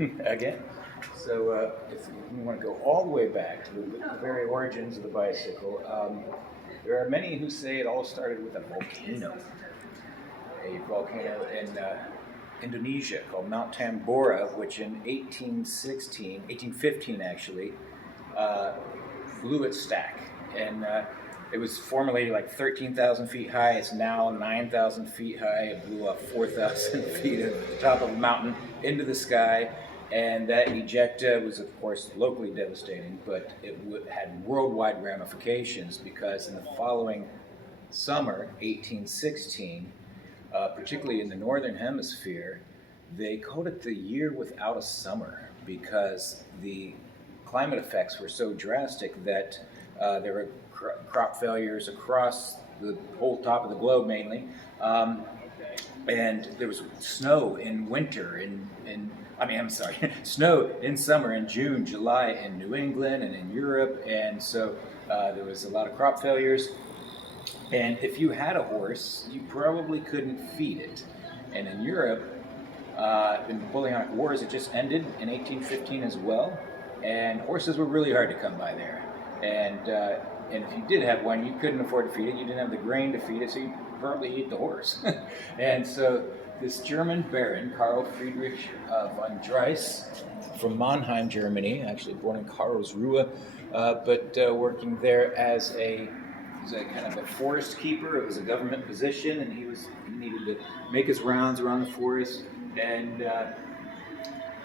again. So if you want to go all the way back to the very origins of the bicycle, there are many who say it all started with a volcano in Indonesia called Mount Tambora, which in 1815 actually, blew its stack. And it was formerly like 13,000 feet high. It's now 9,000 feet high. It blew up 4,000 feet at the top of a mountain into the sky. And that ejecta was, of course, locally devastating, but it had worldwide ramifications because in the following summer, 1816, particularly in the northern hemisphere, they called it the year without a summer because the climate effects were so drastic that there were crop failures across the whole top of the globe mainly. And there was snow in winter snow in summer in June, July in New England and in Europe. And so there was a lot of crop failures. And if you had a horse, you probably couldn't feed it. And in Europe, the Napoleonic Wars had just ended in 1815 as well. And horses were really hard to come by there. And if you did have one, you couldn't afford to feed it. You didn't have the grain to feed it, so you'd probably eat the horse. And so this German baron, Karl Friedrich von Drais, from Mannheim, Germany, actually born in Karlsruhe, but working there as a kind of a forest keeper. It was a government position, and he needed to make his rounds around the forest, and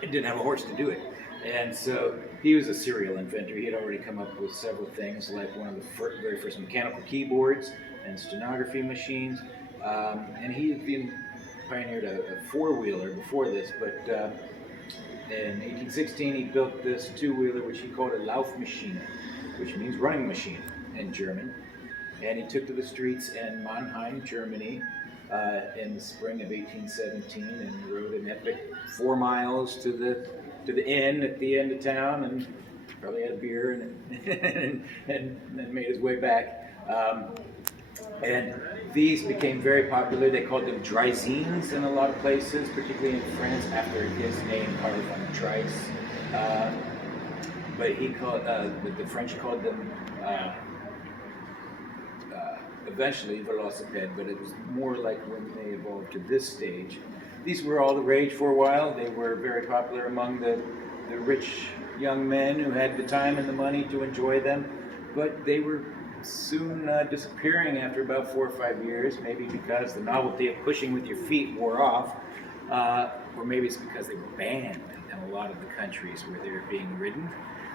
he didn't have a horse to do it. And so he was a serial inventor. He had already come up with several things, like one of the very first mechanical keyboards and stenography machines. And he had been pioneered a four-wheeler before this, but in 1816 he built this two-wheeler, which he called a Laufmaschine, which means running machine in German. And he took to the streets in Mannheim, Germany, in the spring of 1817, and rode an epic 4 miles to the inn at the end of town, and probably had a beer and then made his way back. And these became very popular. They called them draisines in a lot of places, particularly in France, after his name, Karl von Drais. But the French called them eventually velocipede, but it was more like when they evolved to this stage. These were all the rage for a while. They were very popular among the rich young men who had the time and the money to enjoy them, but they were soon disappearing after about 4 or 5 years, maybe because the novelty of pushing with your feet wore off, or maybe it's because they were banned in a lot of the countries where they were being ridden,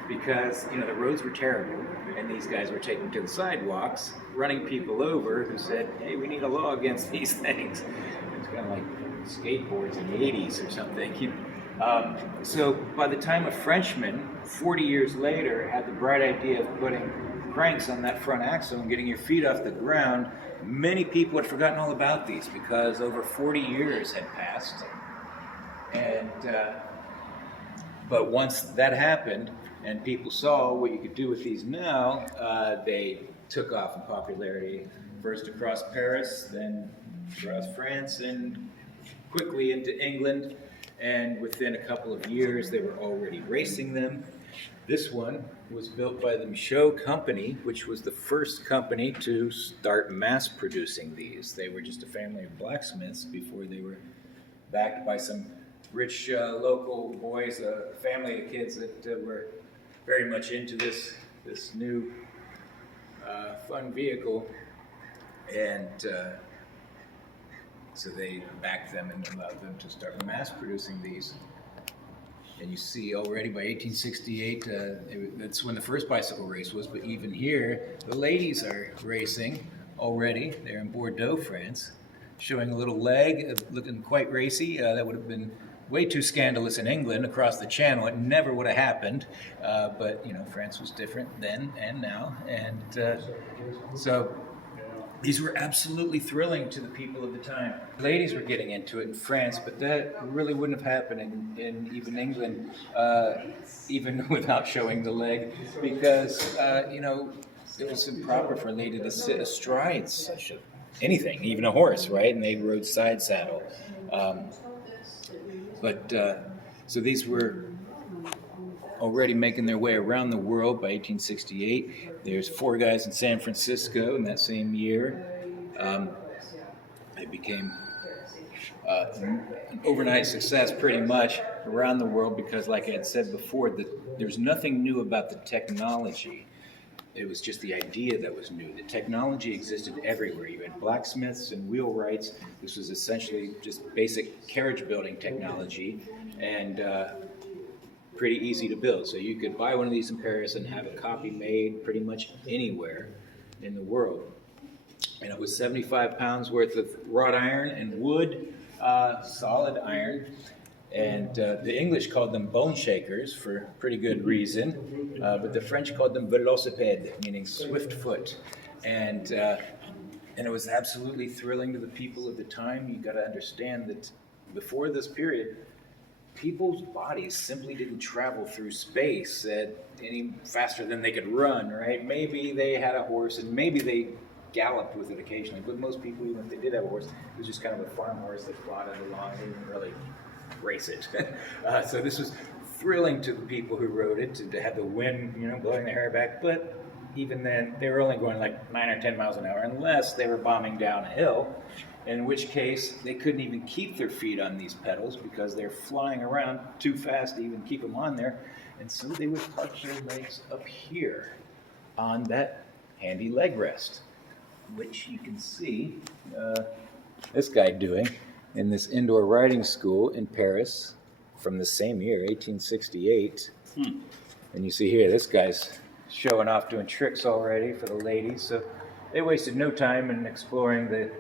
because the roads were terrible, and these guys were taken to the sidewalks, running people over who said, "Hey, we need a law against these things." It's kind of like skateboards in the 80s or something. So by the time a Frenchman, 40 years later, had the bright idea of putting cranks on that front axle and getting your feet off the ground, many people had forgotten all about these because over 40 years had passed. And but once that happened and people saw what you could do with these now, they took off in popularity, first across Paris, then across France, and quickly into England. And within a couple of years, they were already racing them. This one was built by the Michaud Company, which was the first company to start mass producing these. They were just a family of blacksmiths before they were backed by some rich local boys, a family of kids that were very much into this new fun vehicle. And so they backed them and allowed them to start mass producing these. And you see already by 1868, that's when the first bicycle race was, but even here, the ladies are racing already. They're in Bordeaux, France, showing a little leg, looking quite racy. That would have been way too scandalous in England across the channel. It never would have happened, but France was different then and now. And so these were absolutely thrilling to the people of the time. Ladies were getting into it in France, but that really wouldn't have happened in even England, even without showing the leg, because it was improper for a lady to sit astride such anything, even a horse, right? And they rode side saddle. So these were already making their way around the world by 1868. There's 4 guys in San Francisco in that same year. They became an overnight success pretty much around the world because, like I had said before, there's nothing new about the technology. It was just the idea that was new. The technology existed everywhere. You had blacksmiths and wheelwrights. This was essentially just basic carriage building technology and pretty easy to build. So you could buy one of these in Paris and have a copy made pretty much anywhere in the world. And it was 75 pounds worth of wrought iron and wood, solid iron. And the English called them bone shakers for pretty good reason, but the French called them velocipede, meaning swift foot. And it was absolutely thrilling to the people of the time. You got to understand that before this period, people's bodies simply didn't travel through space any faster than they could run, right? Maybe they had a horse and maybe they galloped with it occasionally, but most people, even if they did have a horse, it was just kind of a farm horse that plodded along. They didn't really race it. So this was thrilling to the people who rode it, to have the wind, blowing their hair back. But even then, they were only going like 9 or 10 miles an hour, unless they were bombing down a hill, in which case they couldn't even keep their feet on these pedals because they're flying around too fast to even keep them on there. And so they would park their legs up here on that handy leg rest, which you can see this guy doing in this indoor riding school in Paris from the same year, 1868. And you see here, this guy's showing off doing tricks already for the ladies. So they wasted no time in exploring the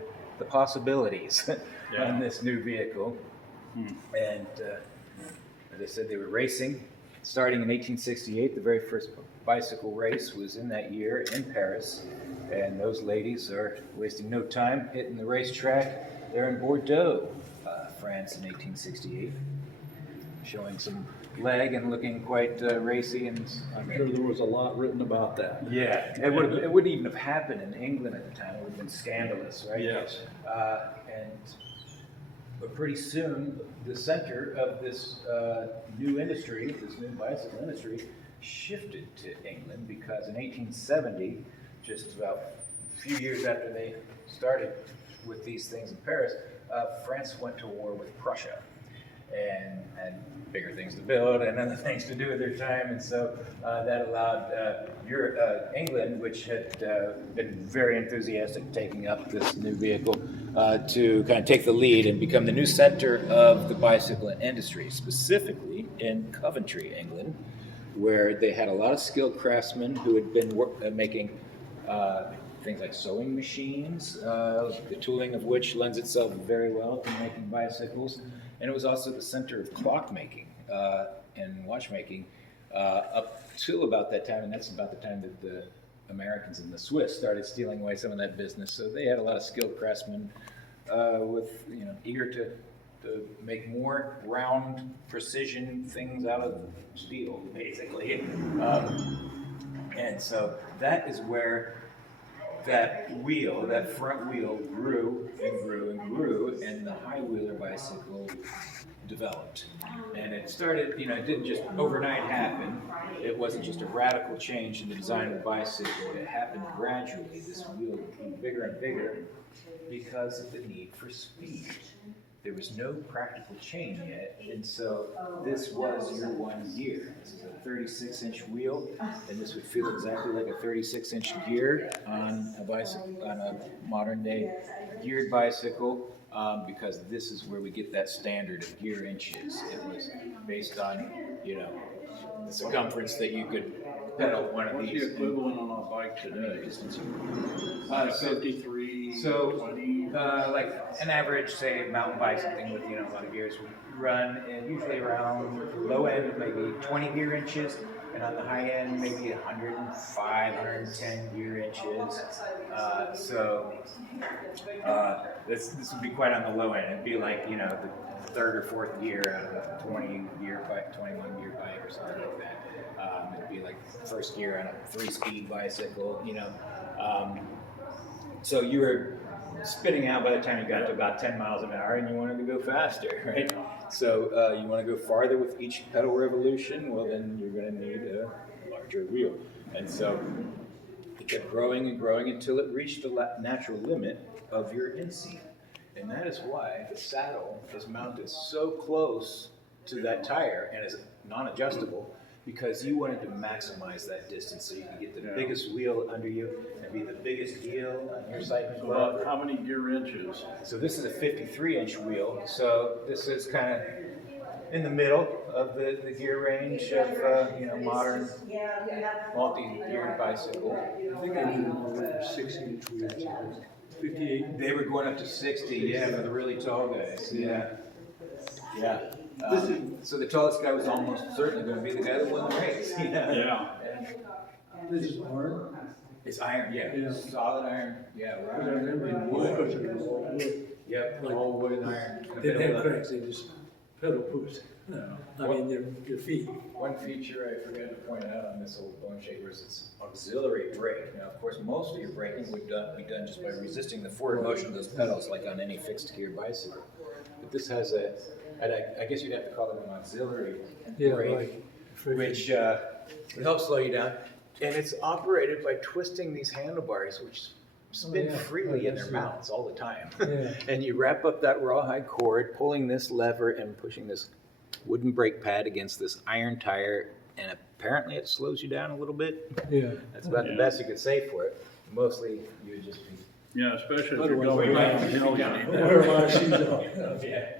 possibilities on this new vehicle. And as I said, they were racing. Starting in 1868, the very first bicycle race was in that year in Paris. And those ladies are wasting no time hitting the racetrack. They're in Bordeaux, France in 1868, showing some leg and looking quite racy. And I'm sure there was a lot written about that. Yeah, it wouldn't even have happened in England at the time. It would have been scandalous, right? Yes. But pretty soon, the center of this new industry, this new bicycle industry, shifted to England because in 1870, just about a few years after they started with these things in Paris, France went to war with Prussia and had bigger things to build and other things to do with their time. And so that allowed England, which had been very enthusiastic taking up this new vehicle, to kind of take the lead and become the new center of the bicycle industry, specifically in Coventry, England, where they had a lot of skilled craftsmen who had been making things like sewing machines, the tooling of which lends itself very well to making bicycles. And it was also the center of clockmaking and watchmaking up till about that time, and that's about the time that the Americans and the Swiss started stealing away some of that business. So they had a lot of skilled craftsmen eager to make more round, precision things out of steel, basically. And so that is where that wheel, that front wheel, grew and grew and grew, and the high wheeler bicycle developed. And it started, it didn't just overnight happen. It wasn't just a radical change in the design of the bicycle. It happened gradually. This wheel grew bigger and bigger because of the need for speed. There was no practical chain yet, and so this was your 1 gear. This is a 36-inch wheel, and this would feel exactly like a 36-inch gear on a bicycle, on a modern-day geared bicycle, because this is where we get that standard of gear inches. It was based on, the circumference that you could pedal one of these. What's the equivalent on a bike today? 53, 20? Like an average, say, mountain bike, something with, a lot of gears, would run usually around low end, maybe 20 gear inches, and on the high end, maybe 105, 110 gear inches. This would be quite on the low end. It'd be like, the third or fourth gear out of a 20-gear bike, 21-gear bike or something like that. It'd be like first gear on a 3-speed bicycle, So you were spitting out by the time you got to about 10 miles an hour, and you wanted to go faster, right? So you want to go farther with each pedal revolution. Well, then you're going to need a larger wheel, and so it kept growing and growing until it reached the natural limit of your inseam. And that is why the saddle is mounted so close to that tire and is non-adjustable, because you wanted to maximize that distance so you could get the biggest wheel under you and be the biggest heel on your cycling So about club. how many gear inches? So this is a 53-inch wheel, so this is kind of in the middle of the gear range of modern multi-geared bicycle. I think I did one for 60-inch wheels. 58. They were going up to 60, yeah, for the really tall guys. Yeah. So the tallest guy was almost certainly going to be the guy that won the race. Yeah. This is Marin. It's iron, Yeah. solid iron. Yeah, I right. remember in wood, because it was all wood. Yep, all wood and iron. They didn't have cracks, they just pedal pushed. I mean, their feet. One feature I forgot to point out on this old bone shaker is its auxiliary brake. Now, of course, most of your braking would be done just by resisting the forward motion of those pedals, like on any fixed gear bicycle. But this has I guess you'd have to call it an auxiliary brake, which would help slow you down. And it's operated by twisting these handlebars, which spin freely in their mouths all the time. Yeah. And you wrap up that rawhide cord, pulling this lever and pushing this wooden brake pad against this iron tire, and apparently it slows you down a little bit. Yeah. That's about the best you could say for it. Mostly you would just be Yeah, especially if Otherwise, you're going we're down not- hill, you need that. Wear a lot of shoes on. yeah.